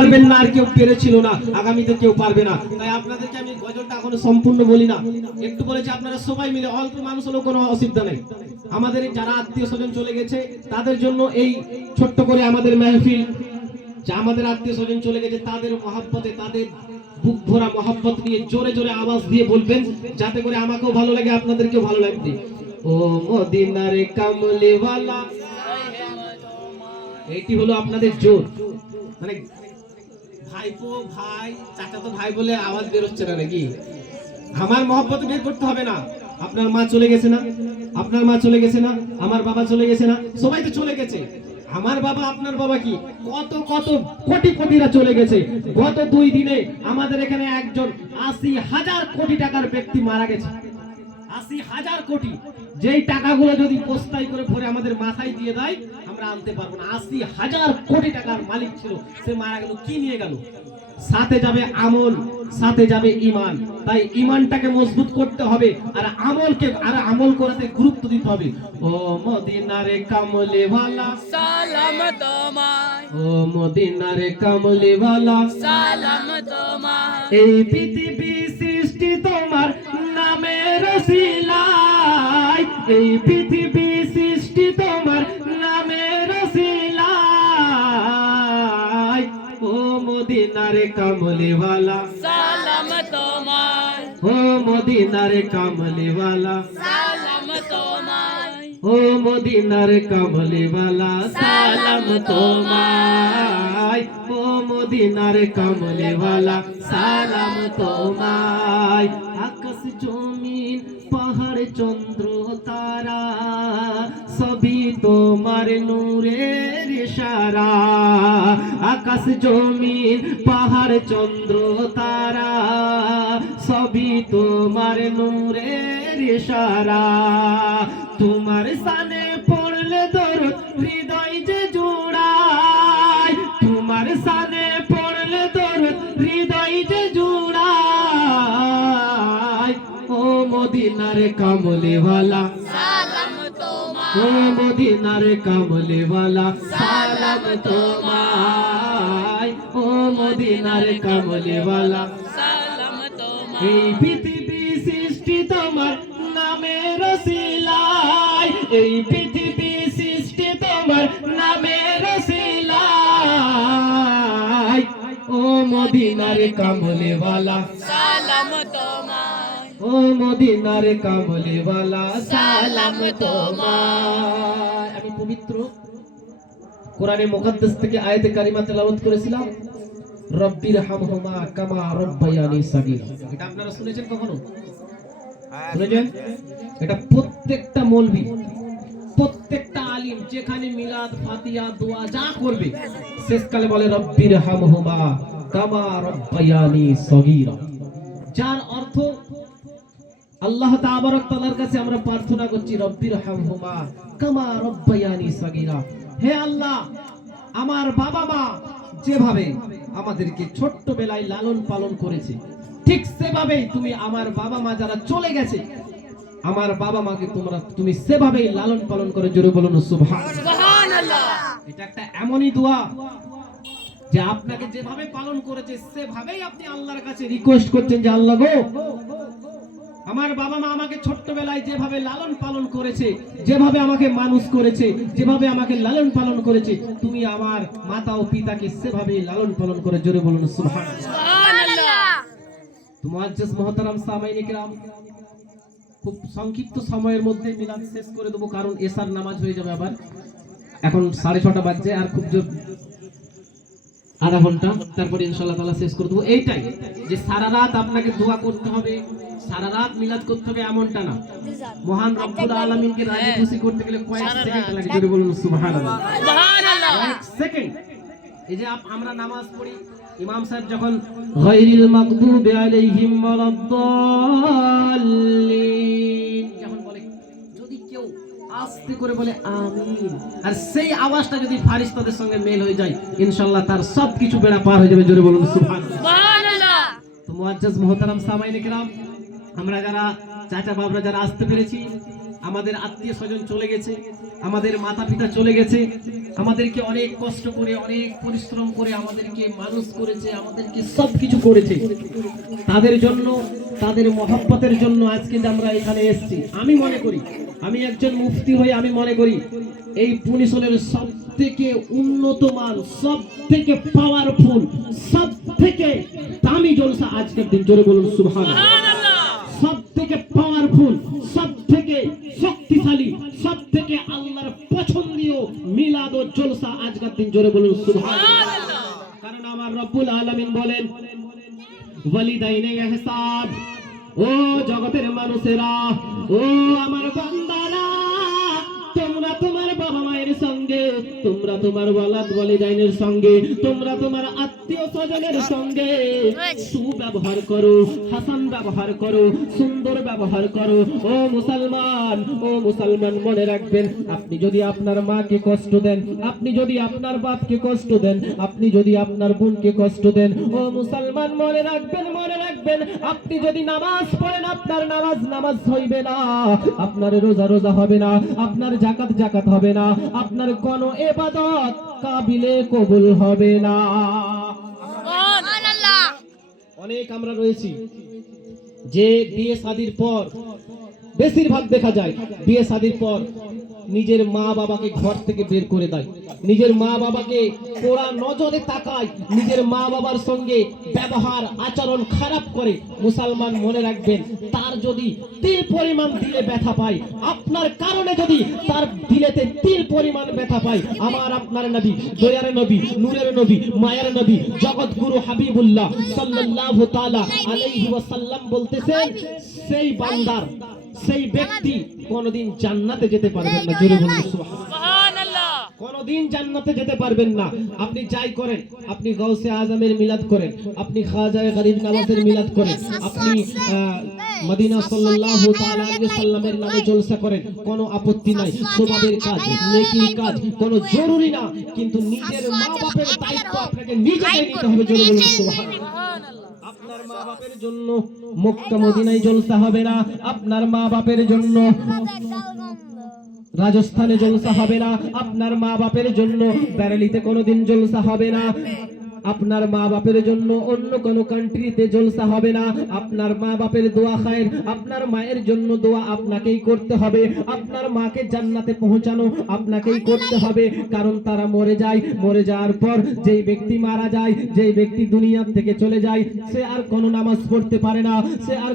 পারবেন না, আর কেউ পেরেছিল না, আগামীতে কেউ পারবে না। তাই আপনাদেরকে আমি গজলটা এখনো সম্পূর্ণ বলি না, একটু বলেছি। আপনারা সবাই মিলে, অল্প মানুষ হলেও কোনো অসুবিধা নেই। আমাদের যারা আত্মীয় স্বজন চলে গেছে তাদের জন্য এই ছোট্ট করে আমাদের মেহফিল। যা আমাদের আত্মীয় স্বজন চলে গেছে তাদের মহব্বতে, তাদের বুক ভরা মহব্বত নিয়ে জোরে জোরে আওয়াজ দিয়ে বলবেন, যাতে করে আমাকেও ভালো লাগে, আপনাদেরকেও ভালো লাগবে। ও মদিনার কামলিওয়ালা, এইটি হলো আপনাদের জোর। মানে ভাইপো ভাই চাচা তো ভাই বলে আওয়াজ বেরোচ্ছে না নাকি? আমার মহব্বত বের করতে হবে না। আপনার মা চলে গেছে না, আপনার মা চলে গেছে না, আমার বাবা চলে গেছে না, সবাই তো চলে গেছে। আমার বাবা আপনার বাবা কি কত কত কোটি কোটিরা চলে গেছে। গত 2 দিনে আমাদের এখানে একজন 80,000 কোটি টাকার ব্যক্তি মারা গেছে। 80,000 কোটি, যেই টাকাগুলো যদি বস্তায় করে ভরে আমাদের মাথায় দিয়ে দেয় আমরা আনতে পারবো না। 80,000 কোটি টাকার মালিক ছিল, সে মারা গেল, কি নিয়ে গেল? সাথে যাবে আমল, সাথে যাবে ঈমান। তাই ঈমানটাকে মজবুত করতে হবে, আর আমল করাতে গুরুত্ব দিতে হবে। ও মদিনারে কামলিওয়ালা সালাম তোমায়, ও মদিনারে কামলিওয়ালা সালাম তোমায়। এই পৃথিবী সৃষ্টি তোমার নামের শিলায়, এই পৃথিবী সৃষ্টি তোমার নামের শিলায়। ও মদিনারে কামলিওয়ালা সালাম তোমায়, ও মদিনারে কামলিওয়ালা সালাম তোমায়। ও মদিনার কামলিওয়ালা সালাম তোমায়, ও মদিনার কামলিওয়ালা সালাম তোমায়। আকাশ জমিন পাহাড় চন্দ্র তারা সবই তোমার নূরের ইশারা। আকাশ জমিন পাহাড় চন্দ্র তারা সবই তোমার নূরের ইশারা। তোমার সানে পড়লে দরুদ হৃদয় যে জুড়ায়, তোমার সানে পড়লে দরুদ হৃদয় যে জুড়ায়। ও মদিনার কামলিওয়ালা সালাম তোমায়, ও মদিনার কামলিওয়ালা সালাম তোমায়, ও মদিনার কামলিওয়ালা সালাম তোমায়। এই পৃথিবী সৃষ্টি তোমার নামের শিলায়, এই পৃথিবী সৃষ্টি তোমার নামের শিলায়। ও মদিনার কামলিওয়ালা সালাম তোমায়, ও মদিনার কামলিওয়ালা সালাম তোমায়। আমি পবিত্র কোরআনে মুকাদ্দাস থেকে আয়াতে কারিমা তেলাওয়াত করেছিলাম, রব্বির হামহুমা কামা রব্বায়ানি সাগীরা। এটা আপনারা শুনেছেন কখনো? শুনেছেন? এটা প্রত্যেকটা মৌলভী, প্রত্যেকটা আলিম যেখানে মিলাদ ফাতিহা দোয়া যা করবে শেষকালে বলে রব্বির হামহুমা কামা রব্বায়ানি সাগীরা। যার অর্থ আল্লাহ তাবারক তাআলার কাছে আমরা প্রার্থনা করছি, রব্বির হামহুমা কামা রব্বায়ানি সাগীরা। হে আল্লাহ, আমার বাবা মা যেভাবে আমাদেরকে ছোট্ট বেলায় লালন পালন করেছে, ঠিক সেভাবেই তুমি আমার বাবা মা যারা চলে গেছে, আমার বাবা মাকে তুমি সেভাবেই লালন পালন করে। জোরে বলুন সুবহানাল্লাহ। এটা একটা এমনই দোয়া যে আপনাকে যেভাবে পালন করেছে সেভাবেই আপনি আল্লাহর কাছে রিকোয়েস্ট করছেন যে আল্লাহ গো, আমার বাবা মা আমাকে ছোট্টবেলায় যেভাবে লালন পালন করেছে, যেভাবে আমাকে মানুষ করেছে, যেভাবে আমাকে লালন পালন করেছে, তুমি আমার মাতা ও পিতাকে সেভাবেই লালন পালন করে। জোরে বলুন সুবহানাল্লাহ। তো মুআজ্জাজ মুহতারাম সামাইনে কিরাম, খুব সংক্ষিপ্ত সময়ের মধ্যে মিলাদ শেষ করে দেবো, কারণ এশার নামাজ হয়ে যাবে আবার। এখন 6:30 বাজছে, আর খুব জোর আধা ঘন্টা, তারপরে ইনশাআল্লাহ তাআলা শেষ করে দেবো। এইটাই যে সারা রাত আপনাকে দোয়া করতে হবে, সারা রাত মিলাদ করতে হবে এমনটা না। মহান রব্বুল আলামিনকে রাজি খুশি করতে গেলে কয়েক সেকেন্ড লাগে। জোরে বলুন সুবহানাল্লাহ, সুবহানাল্লাহ। কয়েক সেকেন্ড। এই যে আমরা নামাজ পড়ি, ইমাম সাহেব যখন গায়রিল মাগদুবি আলাইহিম ওয়ালাদ-দাল্লিন যখন বলে, যদি কেউ আস্তে করে বলে আমিন, আর সেই আওয়াজটা যদি ফারিস্তাদের সঙ্গে মেল হয়ে যায়, ইনশাআল্লাহ তার সবকিছু বেড়া পার হয়ে যাবে। জোরে বলুন সুবহানাল্লাহ, সুবহানাল্লাহ। তো মুআজ্জাজ মুহতারাম সামাইনে কিরাম, আমরা যারা চাচা বাবরা যারা আসতে পেরেছি, আমাদের আত্মীয় স্বজন চলে গেছে, আমাদের মাতা পিতা চলে গেছে, আমাদেরকে অনেক কষ্ট করে অনেক পরিশ্রম করে আমাদেরকে মানুষ করেছে, আমাদেরকে সবকিছু করেছে। তাদের জন্য, তাদের মহব্বতের জন্য আজকে যে আমরা এখানে এসেছি, আমি মনে করি, আমি একজন মুফতি হয়ে আমি মনে করি এই পুনিশলের সব থেকে উন্নত মান, সব থেকে পাওয়ারফুল, সব থেকে দামি জলসা আজকের দিন, জোরে বলুন সুবহানাল্লাহ। সব থেকে পাওয়ারফুল, সব থেকে শক্তিশালী, সব থেকে আল্লাহর পছন্দীয় মিলাদ ও জলসা আজকের দিন, জোরে বলুন সুবহানাল্লাহ। কারণ আমার রব্বুল আলামিন বলেন, ওয়ালিদাইনে ইহসান, ও জগতের মানুষেরা, ও আমার বান্দারা, তোমরা তোমার বাবা মায়ের সঙ্গে, তোমরা তোমার ওয়ালাদ ওয়ালিদাইনের সঙ্গে, তোমরা তোমার আত্মীয় স্বজনের সঙ্গে সুব্যবহার করো, হাসান ব্যবহার করো, সুন্দর ব্যবহার করো। ও মুসলমান, ও মুসলমান, মনে রাখবেন, আপনি যদি আপনার মাকে কষ্ট দেন, আপনি যদি আপনার বাপকে কষ্ট দেন, আপনি যদি আপনার বোনকে কষ্ট দেন, ও মুসলমান মনে রাখবেন, মনে রাখবেন, আপনি যদি নামাজ পড়েন, আপনার নামাজ হইবে না, আপনার রোজা হবে না, আপনার জাকাত হবে না, আপনার কোন ইবাদত কাবিলে কবুল হবে না। সুবহানাল্লাহ। অনেক আমরা রয়েছি যে বিয়ে শাদীর পর, বেশিরভাগ দেখা যায় বিয়ে শাদীর পর নিজের মা বাবাকে ঘর থেকে বের করে দেয়, নিজের মা বাবাকে পোড়া নজরে তাকায়, নিজের মা বাবার সঙ্গে ব্যবহার আচরণ খারাপ করে। মুসলমান মনে রাখবেন, তার যদি তিল পরিমাণ দিলে ব্যথা পায়, আপনার কারণে যদি তার দিলেতে তিল পরিমাণ ব্যথা পায়, আমার আপনার নবী, দয়ার নবী, নূরের নবী, মায়ের নবী, জগৎগুরু হাবিবুল্লাহ সাল্লাল্লাহু তাআলা আলাইহি ওয়াসাল্লাম বলতেছেন, সেই বান্দার, সেই ব্যক্তি কোনদিন জান্নাতে যেতে পারবেন না। জোরে বলুন সুবহানাল্লাহ। কোনদিন জান্নাতে যেতে পারবেন না। আপনি যাই করেন, আপনি গাউসে আজমের মিলাদ করেন, আপনি খাজায়ে গরিব নওয়াজের মিলাদ করেন, আপনি মদিনা সাল্লাল্লাহু তাআলা আলাইহি ওয়াসাল্লামের নামে জলসা করেন, কোনো আপত্তি নাই, সওয়াবের কাজ, নেকির কাজ, কোনো জরুরি না, কিন্তু নিজের মা বাপের দায়িত্ব আপনাকে নিজেকে নিতে হবে। জোরে বলুন সুবহানাল্লাহ। আপনার মা বাপের জন্য মক্কা মদিনায় জলসা হবে না, আপনার মা বাপের জন্য রাজস্থানে জলসা হবে না, আপনার মা বাপের জন্য বেরেলিতে কোনোদিন জলসা হবে না, আপনার মা বাপের জন্য অন্য কোন কান্ট্রিতে জলসা হবে না। আপনার মা বাপের দোয়া খায়ের, আপনার মায়ের জন্য দোয়া আপনাকেই করতে হবে, আপনার মাকে জান্নাতে পৌঁছানো আপনাকেই করতে হবে। কারণ তারা মরে যায়, মরে যাওয়ার পর যেই ব্যক্তি মারা যায়, যেই ব্যক্তি দুনিয়া থেকে চলে যায়, সে আর কোনো নামাজ পড়তে পারে না, সে আর